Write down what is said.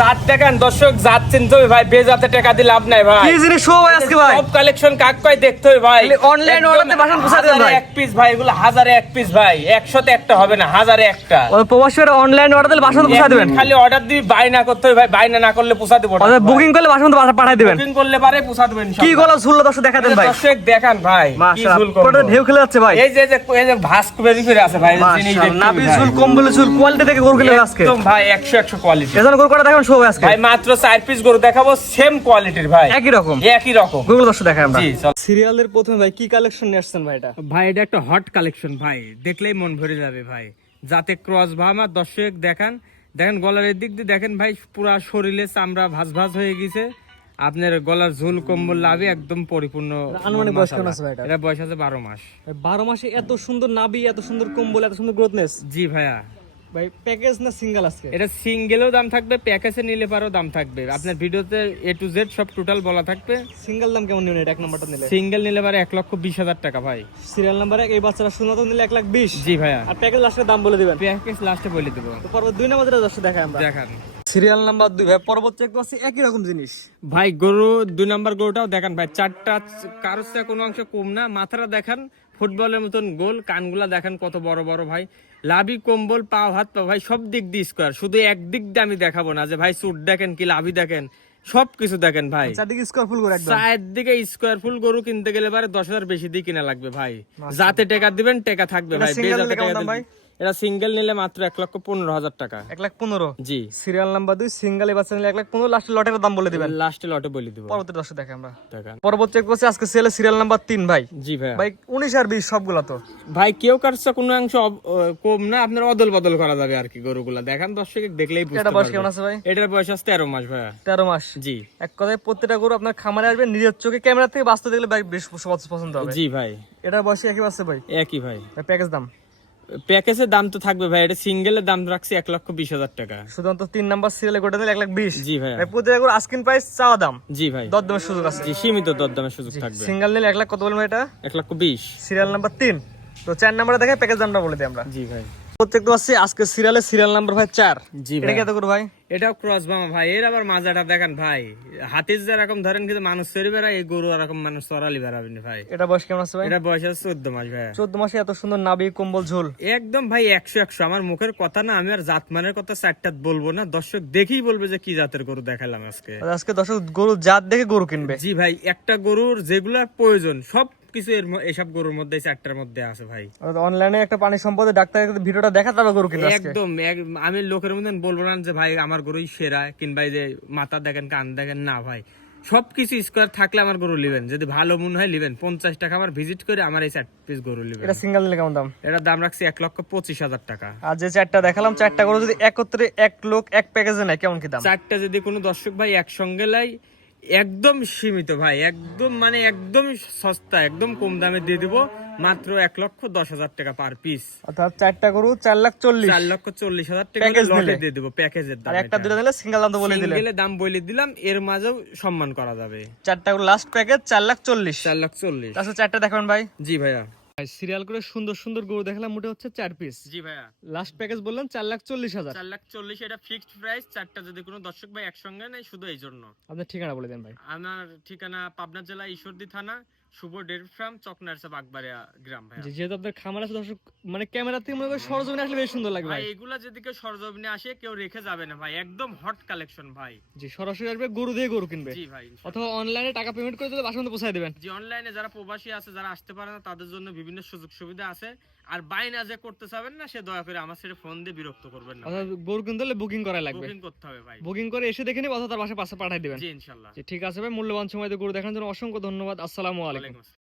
জাত দেখেন দর্শক, জাত চিনতে হবে ভাই, বেজাতে টাকা দিয়ে লাভ নাই ভাই। কি জিনিস শো আজকে ভাই? সব কালেকশন কাক কয় দেখতে হবে ভাই। অনলাইন অর্ডারতে বাসন পোষা দেন ভাই। এক পিস ভাই, এগুলো হাজারে এক পিস ভাই, 100তে একটা হবে না, হাজারে একটা। ওই প্রবাসীরা অনলাইন অর্ডার দিলে বাসন পোষা দিবেন। খালি অর্ডার দিবি, বায়না করতে হবে ভাই, বায়না না করলে পোষা দেব না। অর্ডার বুকিং করলে বাসন বাসা পাঠিয়ে দিবেন। বুকিং করলে পারে পোষা দেবেন কি ইনশাআল্লাহ। গলা ঝুল দর্শক দেখা দেন ভাই। দর্শক দেখান ভাই, কি মাশাআল্লাহ, ঝুল পুরো কম্বল। ঢেউ খেলে যাচ্ছে ভাই। এই যে ভাস্ক বেরি করে আছে ভাই, জিনিস দেখতে মাশাআল্লাহ, নাভি ভাই। ঝুল কম্বলে ঝুল কোয়ালিটি দেখে গরু কিনলে আজকে একদম ভাই 100 কোয়ালিটি। এজন্য গরু কটা দেখাবেন শো আজকে ভাই মাত্র 4 পিস গরু দেখাবো, সেম কোয়ালিটির ভাই, একই রকম একই রকম। গরু দর্শক দেখাই আমরা। জি চল। সিরিয়ালের প্রথমে ভাই কি কালেকশন নিয়ে আসছেন ভাই? এটা ভাই এটা একটা হট কালেকশন ভাই, দেখলেই মন ভরে যাবে ভাই। যাতে ক্রস ভামা দর্শক দেখান, দেখেন গলার দিক দিয়ে দেখেন ভাই, পুরা শরীরে চামড়া ভাঁজ ভাঁজ হয়ে গেছে। আপনার গলার ঝুল কম্বল লাভে একদম পরিপূর্ণ। আনুমানিক বয়স কেমন আছে ভাই এটা? এটা বয়স আছে 12 মাস। 12 মাসে এত সুন্দর নাভি, এত সুন্দর কম্বল, এত সুন্দর গ্রোথনেস জি ভাইয়া। ভাই প্যাকেজ না সিঙ্গেল আজকে? এটা সিঙ্গেলও দাম থাকবে, প্যাকেজে নিলে পারেও দাম থাকবে। আপনার ভিডিওতে A to Z সব টোটাল বলা থাকবে। সিঙ্গেল দাম কেমন নিবেন এটা এক নাম্বারটা নিলে? সিঙ্গেল নিলে পারে 1,20,000 টাকা ভাই। সিরিয়াল নাম্বার 1 এই বাচ্চারা শুনতো নিলে 1,20,000। জি ভাইয়া, আর প্যাকেজ লাস্টের দাম বলে দিবেন। প্যাকেজ লাস্টে বলে দেবো। তো পরবর্তী 2 নাম্বার যেটা দর্শক দেখাই আমরা। দেখান সিরিয়াল নাম্বার 2 ভাই, পরবর্তী একটু আছে একই রকম জিনিস ভাই, গরু 2 নাম্বার গরুটাও দেখান ভাই। চারটা কারোর চেয়ে কোনো অংশ কম না। মাথাটা দেখান ফুটবলের মতন গোল, কানগুলা দেখেন কত বড় বড় ভাই। লাভি কম্বল, পাও হাত পা ভাই সব দিক দিয়ে স্কোয়ার। শুধু একদিক দিয়ে আমি দেখাবো না যে ভাই চুট দেখেন কি লাভি দেখেন, সবকিছু দেখেন ভাই। চারদিকে স্কয়ার ফুল করে একদম। চায়ের দিকে স্কোয়ার ফুল গরু কিনতে গেলে পারে 10,000 বেশি দিয়ে কিনা লাগবে ভাই। যাতে টাকা দিবেন টাকা থাকবে এটা ভাই। single বেজাতে নিলে কেমন টাকা দাম ভাই? এটা সিঙ্গেল নিলে মাত্র 1,15,000 টাকা। 1,15,000। জি, সিরিয়াল নাম্বার 2 সিঙ্গেল এই বাচ্চা নিলে 1,15,000, লাস্টের লটের দাম বলে দিবেন। লাস্টে লটে বলে দিব। পরবর্তী দর্শক দেখাই আমরা। দেখান পরবর্তী একটু আছে আজকে সেলে সিরিয়াল নাম্বার 3 ভাই। জি ভাই। ভাই 19 আর 20 সবগুলা তো ভাই কেউ কাটছে কোনো অংশ কম না, আপনার অদল বদল করা যাবে আর কি। গরুগুলা দেখান দর্শক দেখলেই বুঝতে এটা বয়স পারবে। কেমন আছে ভাই? এটার বয়স আছে 13 মাস ভাইয়া। 13 মাস। জি এক কথায় প্রত্যেকটা গরু আপনার খামারে আসবে, নিজের চোখে ক্যামেরা থেকে বাস্তব দেখলে ভাই বেশ পছন্দ হবে। জি ভাই, এটার বয়স একই আছে ভাই। একই ভাই। প্যাকেজ দাম প্যাকেজের দাম তো থাকবে ভাই, এটা সিঙ্গেলের দাম রাখছি 1,20,000 টাকা। শুধুমাত্র 3 নাম্বার সিরিয়ালে গোটা দিলে 1,20,000। জি ভাইয়া। ভাই প্রত্যেকটা গরু আস্কিং প্রাইস চাওয়া দাম, জি ভাই, দরদামের সুযোগ আছে। জি সীমিত দরদামের সুযোগ থাকবে। সিঙ্গেল নিলে 1 লাখ কত বলবো এটা? 1,20,000। Serial number 3। তো 4 নাম্বারে দেখে প্যাকেজ দামটা বলে দিই আমরা। জি ভাই। প্রত্যেকটা আছে আজকে সিরিয়ালে সিরিয়াল নাম্বার ভাই 4। জি এটা ভাই। কি এত করে ভাই? এটাও ক্রস বামা ভাই। এর আবার মাজাটা দেখেন ভাই, হাতির যেরকম ধরেন কিন্তু মানুষ চড়ি বেড়ায়, এই গরু এরকম মানুষ চড়ালি বেড়াবেন ভাই। এটা বয়স কেমন আছে ভাই? এটা বয়স আছে 14 মাস ভাইয়া। 14 মাসে এত সুন্দর নাভি কম্বল ঝোল। একদম ভাই 100 আমার মুখের কথা না, আমি আর জাতমানের কথা চারটা বলবো না, দর্শক দেখেই বলবে যে কি জাতের গরু দেখালাম আজকে। আজকে দর্শক গরু জাত দেখে গরু কিনবে। জি ভাই, একটা গরুর যেগুলা প্রয়োজন সব কিছু এসব গরুর মধ্যে, চারটার মধ্যে আছে ভাই। অনলাইনে একটা প্রাণী সম্পদে ডাক্তারের ভিডিওটা দেখা তারপর গরু কিনবে আজকে। একদম আমি লোকের মধ্যে বলবো না যে ভাই আমার গরুই সেরা, কিংবা এই যে মাথা দেখেন কান দেখেন, না ভাই সবকিছু স্কোয়ার থাকলে আমার গরু লিবেন, যদি ভালো মনে হয় লিবেন। 50 টাকা আমার ভিজিট করে আমার এই 4 পিস গরু লিবেন। এটা সিঙ্গেল নিলে কেমন দাম? এটার দাম রাখছি 1,25,000 টাকা। আর যে 4টা দেখালাম, 4টা গরু যদি একত্রে এক লোক এক প্যাকেজে নেয় কেমন কি দাম? চারটা যদি কোনো দর্শক ভাই একসঙ্গে লাই, একদম সীমিত ভাই, একদম মানে একদম সস্তা, একদম কম দামে দিয়ে দিব, মাত্র 1,10,000 টাকা পার পিস। অর্থাৎ 4টা গরু 4,40,000। 4,40,000 টাকা প্যাকেজ লটে নিলে দিয়ে দিব, প্যাকেজের দাম। আর একটা দুটো নিলে সিঙ্গেল দাম তো বলে দিলে। সিঙ্গেলে দাম বলে দিলাম, এর মাঝেও সম্মান করা যাবে। 4টা গরু লাস্ট প্যাকেজ 4,40,000। 4,40,000। তাহলে 4টা দেখাবেন ভাই। জি ভাইয়া। সিরিয়াল করে সুন্দর সুন্দর গরু দেখালাম, মোটে হচ্ছে 4 পিস। জি ভাইয়া। লাস্ট প্যাকেজ বললেন 4,40,000। 4,40,000 এটা ফিক্সড প্রাইস। চারটা যদি কোনো দর্শক ভাই একসঙ্গে নেয়, শুধু এই জন্য। আপনার ঠিকানা বলে দেন ভাই। আমার ঠিকানা পাবনা জেলা ঈশ্বরদী থানা, শুভ ডেয়ারি ফার্ম, চকনারসা বাগবাড়িয়া গ্রাম ভাইয়া। যেহেতু আপনার খামার আছে দর্শক, মানে ক্যামেরা থেকে মনে করে সরজমিনে আসলে বেশ সুন্দর লাগবে ভাই ভাই। এগুলা যদি কেউ সরজমিনে আসে কেউ রেখে যাবে না ভাই, একদম হট কালেকশন ভাই। জি, সরাসরি আসবে গরু দিয়ে গরু কিনবে। জি ভাই। অথবা অনলাইনে টাকা পেমেন্ট করে দিলে বাসায় পৌঁছায় দিবেন। যে অনলাইনে যারা প্রবাসী আছে, যারা আসতে পারে না, তাদের জন্য বিভিন্ন সুযোগ সুবিধা আছে। আর বাইনা যে করতে চাবেন না, সে দয়া করে আমার সাথে ফোন দিয়ে বিরক্ত করবেন না। অর্থাৎ গরু কিনতে হলে বুকিং করা লাগবে। বুকিং করতে হবে ভাই। বুকিং করে এসে দেখে নিব অথবা তার বাসায় পাঠিয়ে দিবেন। জি ইনশাআল্লাহ। জি ঠিক আছে ভাই, মূল্যবান সময় দিয়ে গরু দেখানোর জন্য অসংখ্য ধন্যবাদ। আসসালামু আলাইকুম। ওয়ালাইকুম আসসালাম।